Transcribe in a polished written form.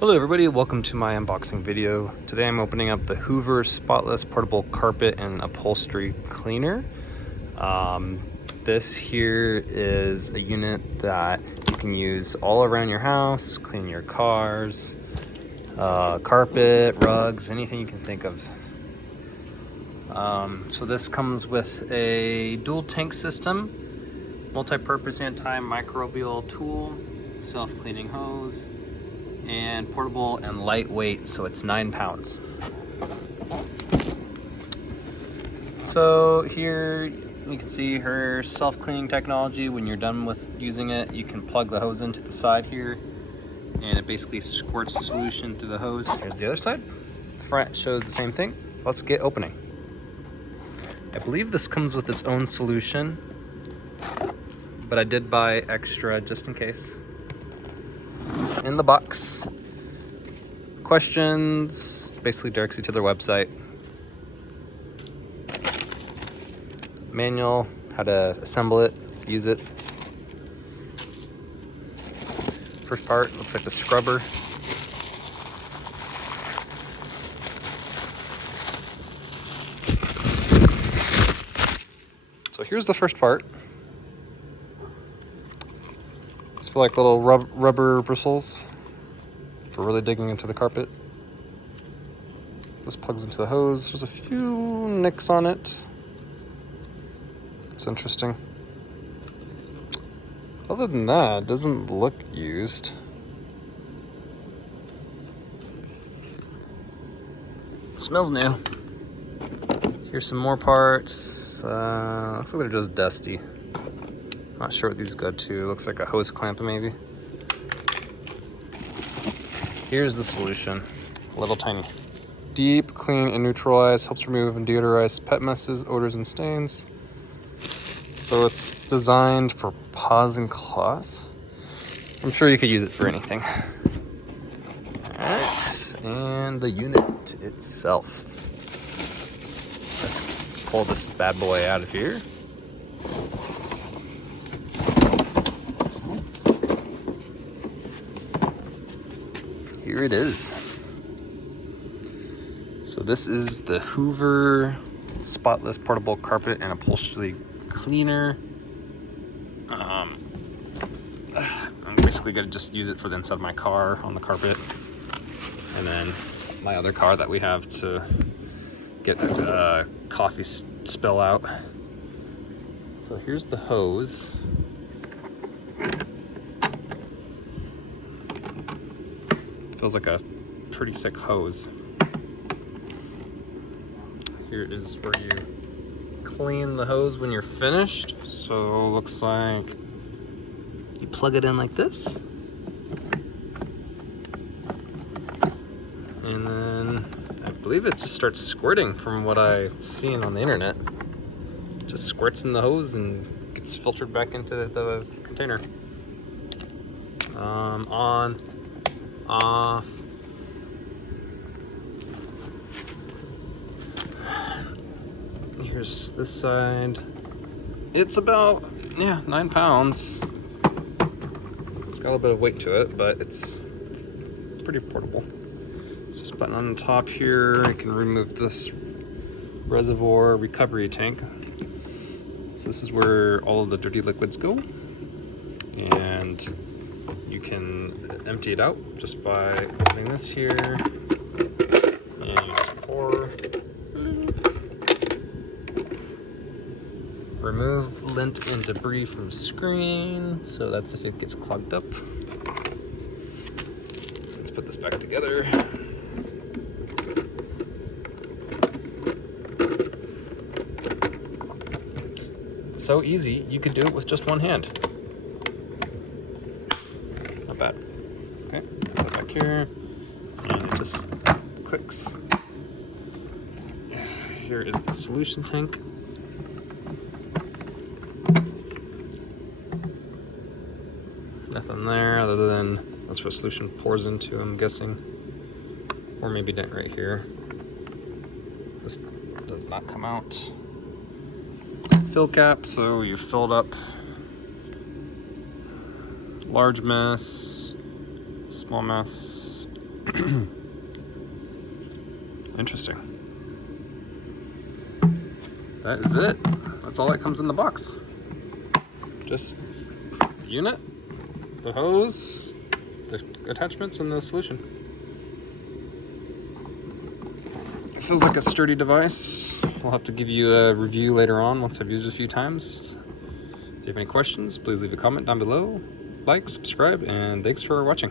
Hello everybody, welcome to my unboxing video. Today I'm opening up the Hoover Spotless Portable Carpet and Upholstery Cleaner. This here is a unit that you can use all around your house, clean your cars, carpet, rugs, anything you can think of. So this comes with a dual tank system, multi-purpose antimicrobial tool, self-cleaning hose, and portable and lightweight, so it's 9 pounds. So here you can see her self-cleaning technology. When you're done with using it, you can plug the hose into the side here, and it basically squirts solution through the hose. Here's the other side. The front shows the same thing. Let's get opening. I believe this comes with its own solution, but I did buy extra just in case. In the box, questions, basically directs you to their website. Manual, how to assemble it, use it. First part looks like the scrubber. So here's the first part. It's for like little rubber bristles for really digging into the carpet. This plugs into the hose. There's a few nicks on it. It's interesting. Other than that, it doesn't look used. It smells new. Here's some more parts. Looks like they're just dusty. Not sure what these go to. Looks like a hose clamp maybe. Here's the solution. A little tiny. Deep, clean, and neutralize. Helps remove and deodorize pet messes, odors, and stains. So it's designed for paws and claws. I'm sure you could use it for anything. Alright, and the unit itself. Let's pull this bad boy out of here. Here it is. So this is the Hoover Spotless Portable Carpet and Upholstery Cleaner. I'm basically gonna just use it for the inside of my car on the carpet, and then my other car that we have to get a coffee spill out. So here's the hose. Feels like a pretty thick hose. Here is where you clean the hose when you're finished. So it looks like you plug it in like this. And then I believe it just starts squirting from what I've seen on the internet. It just squirts in the hose and gets filtered back into the container. On, off. Here's this side. It's about 9 pounds. It's got a little bit of weight to it, but it's pretty portable. It's just a button on the top here. You can remove this reservoir recovery tank. So this is where all of the dirty liquids go, and you can empty it out just by opening this here, and you just pour. Remove lint and debris from screen, so that's if it gets clogged up. Let's put this back together. It's so easy, you could do it with just one hand. Not bad. Okay, put it back here, and it just clicks. Here is the solution tank. Nothing there other than that's what solution pours into, I'm guessing. Or maybe dent right here. This does not come out. Fill cap, so you filled up large mess, small mess, Interesting. That is it. That's all that comes in the box. Just the unit, the hose, the attachments, and the solution. It feels like a sturdy device. I'll have to give you a review later on once I've used it a few times. If you have any questions, please leave a comment down below. Like, subscribe, and thanks for watching.